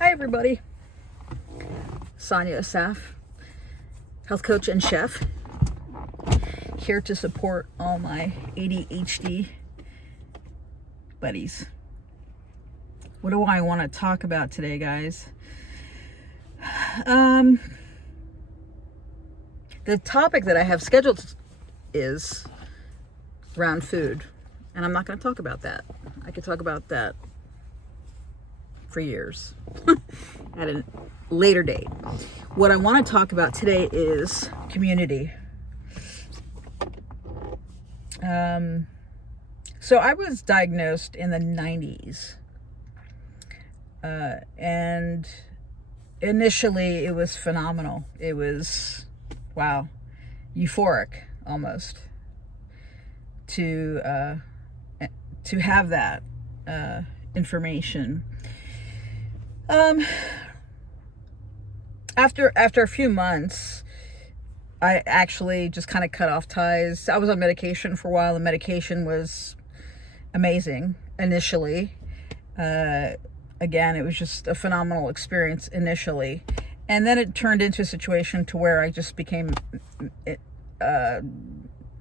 Hi everybody, Sonia Asaf, health coach and chef, here to support all my ADHD buddies. What do I want to talk about today, guys? The topic that I have scheduled is around food, and I'm not going to talk about that. I could talk about that for years at a later date. What I want to talk about today is community. So I was diagnosed in the 90s, and initially it was phenomenal. It was, wow, euphoric almost to have that information. After a few months, I actually just kind of cut off ties. I was on medication for a while. The medication was amazing initially. Again, it was just a phenomenal experience initially. And then it turned into a situation to where I just became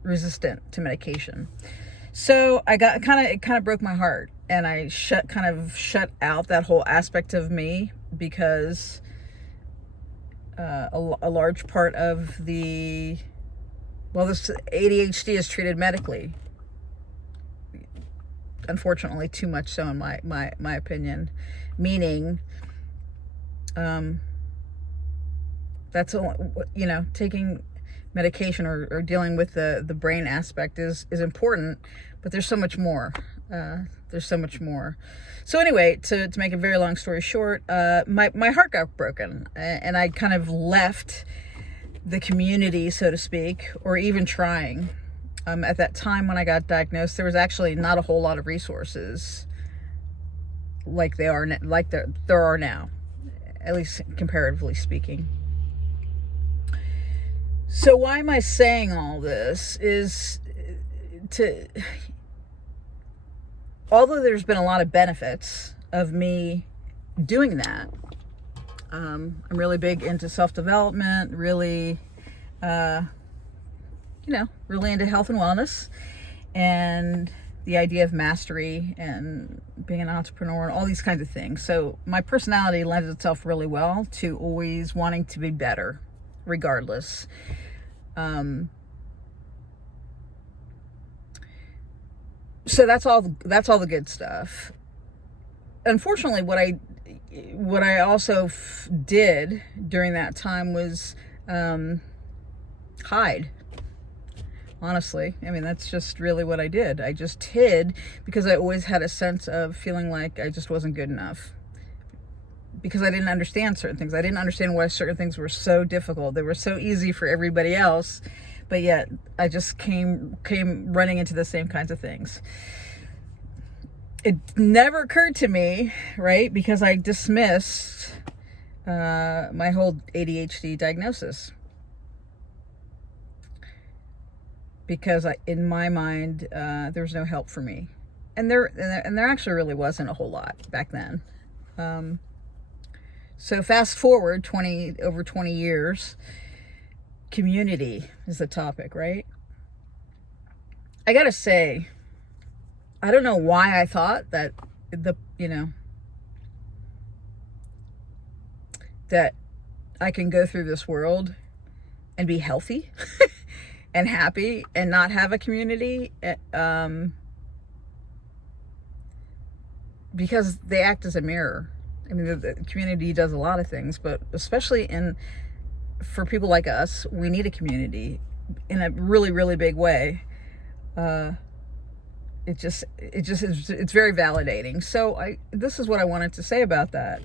resistant to medication. So I got it kind of broke my heart, and I shut out that whole aspect of me, because a large part of this ADHD is treated medically. Unfortunately, too much so in my opinion. Meaning, that's taking medication or dealing with the brain aspect is important, but there's so much more. So anyway, to make a very long story short, my heart got broken, and I kind of left the community, so to speak, or even trying. At that time when I got diagnosed, there was actually not a whole lot of resources like there are now, at least comparatively speaking. So why am I saying all this? Is although there's been a lot of benefits of me doing that, I'm really big into self-development, really into health and wellness, and the idea of mastery and being an entrepreneur and all these kinds of things. So my personality lends itself really well to always wanting to be better, regardless. So that's all the good stuff. Unfortunately, what I also did during that time was hide. Honestly, I mean, that's just really what I did. I just hid, because I always had a sense of feeling like I just wasn't good enough, because I didn't understand certain things. I didn't understand why certain things were so difficult. They were so easy for everybody else, but yet I just came running into the same kinds of things. It never occurred to me, right? Because I dismissed my whole ADHD diagnosis, because in my mind, there was no help for me, and there actually really wasn't a whole lot back then. So fast forward over 20 years, community is the topic, right? I gotta say, I don't know why I thought that that I can go through this world and be healthy and happy and not have a community, because they act as a mirror. I mean, the community does a lot of things, but especially for people like us, we need a community in a really, really big way. It's very validating. So this is what I wanted to say about that.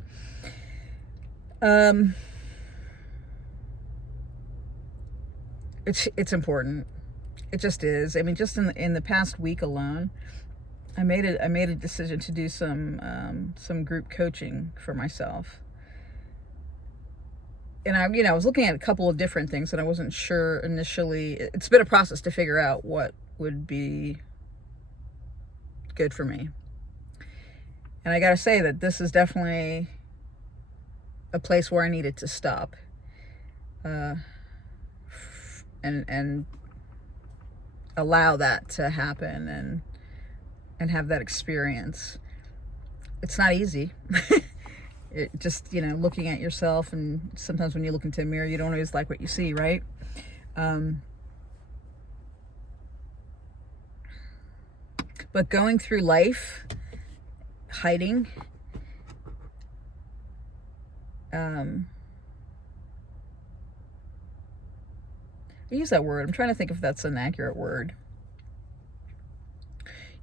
It's important. It just is. I mean, just in the past week alone, I made a decision to do some group coaching for myself. And I was looking at a couple of different things, and I wasn't sure initially. It's been a process to figure out what would be good for me. And I got to say that this is definitely a place where I needed to stop, and allow that to happen, and have that experience. It's not easy. It just, looking at yourself, and sometimes when you look into a mirror, you don't always like what you see, right? But going through life hiding, I use that word. I'm trying to think if that's an accurate word.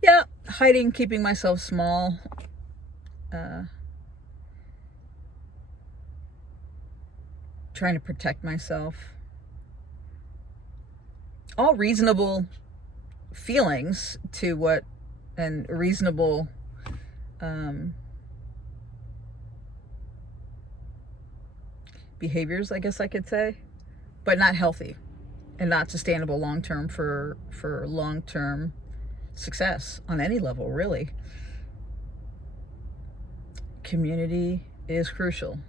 Yeah, hiding, keeping myself small. Trying to protect myself. All reasonable feelings and reasonable behaviors, I guess I could say, but not healthy and not sustainable long-term for long-term success on any level, really. Community is crucial.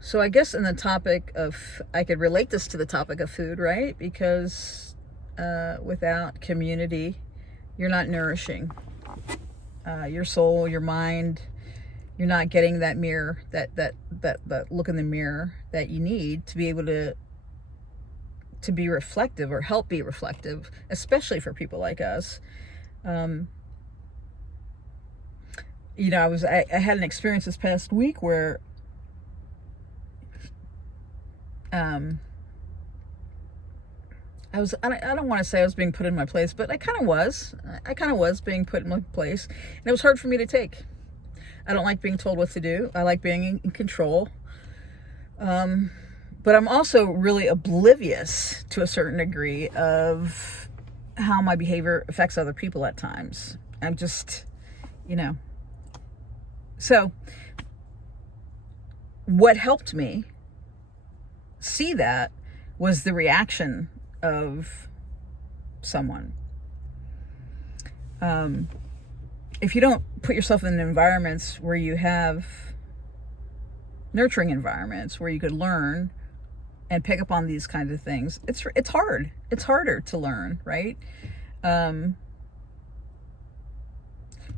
So I guess in the topic of, I could relate this to the topic of food, right? Because without community, you're not nourishing your soul, your mind. You're not getting that mirror, that look in the mirror that you need to be able to be reflective, or help be reflective, especially for people like us. I had an experience this past week where I don't want to say I was being put in my place, but I kind of was being put in my place, and it was hard for me to take. I don't like being told what to do. I like being in control. But I'm also really oblivious to a certain degree of how my behavior affects other people at times. I'm just, So what helped me see that was the reaction of someone. If you don't put yourself in environments where you have nurturing environments where you could learn and pick up on these kinds of things, it's hard. It's harder to learn, right?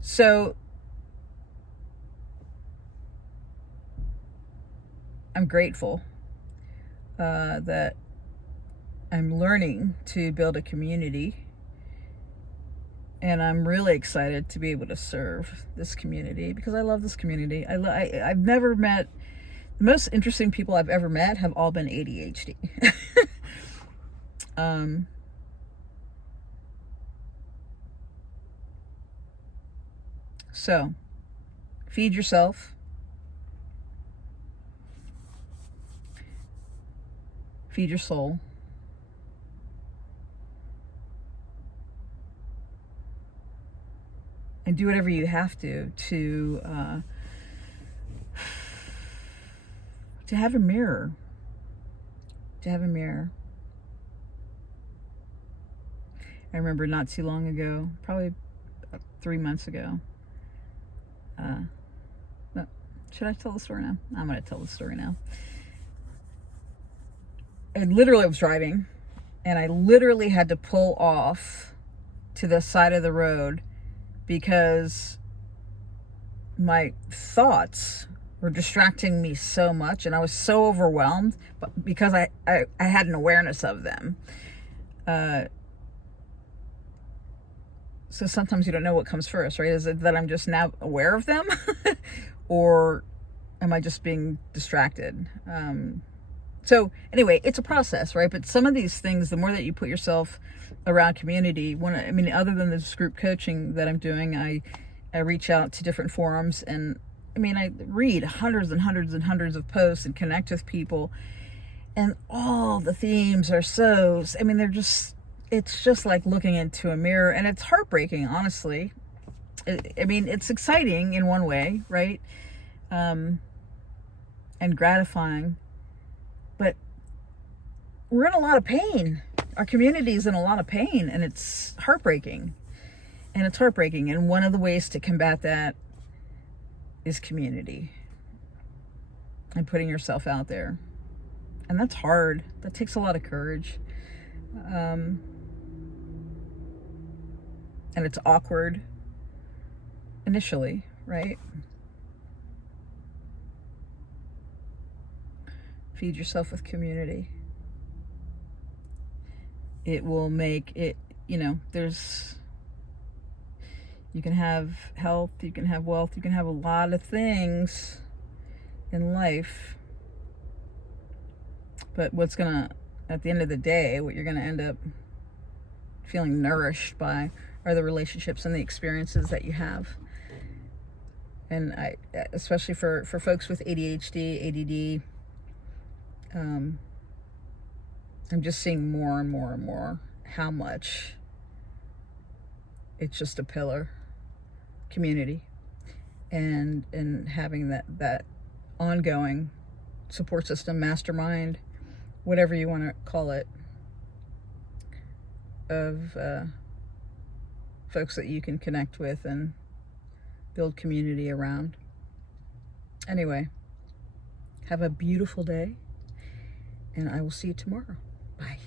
So I'm grateful that I'm learning to build a community, and I'm really excited to be able to serve this community because I love this community. I've never met, the most interesting people I've ever met have all been ADHD. So feed yourself. Feed your soul. And do whatever you have to have a mirror. To have a mirror. I remember not too long ago, probably 3 months ago. No, should I tell the story now? I'm going to tell the story now. I literally was driving, and I literally had to pull off to the side of the road because my thoughts were distracting me so much, and I was so overwhelmed, but because I had an awareness of them. So sometimes you don't know what comes first, right? Is it that I'm just now aware of them or am I just being distracted? So anyway, it's a process, right? But some of these things, the more that you put yourself around community, other than this group coaching that I'm doing, I reach out to different forums, and I read hundreds and hundreds and hundreds of posts and connect with people, and all the themes are it's just like looking into a mirror, and it's heartbreaking, honestly. It's exciting in one way, right? And gratifying, but we're in a lot of pain. Our community is in a lot of pain, and it's heartbreaking. And one of the ways to combat that is community. and putting yourself out there. And that's hard. That takes a lot of courage. And it's awkward initially, right? Feed yourself with community. It will make it, you can have health, you can have wealth, you can have a lot of things in life. But at the end of the day, what you're gonna end up feeling nourished by are the relationships and the experiences that you have. And especially for folks with ADHD, ADD, I'm just seeing more and more and more how much it's just a pillar community, and having that ongoing support system, mastermind, whatever you want to call it, of folks that you can connect with and build community around. Anyway, have a beautiful day, and I will see you tomorrow. Bye.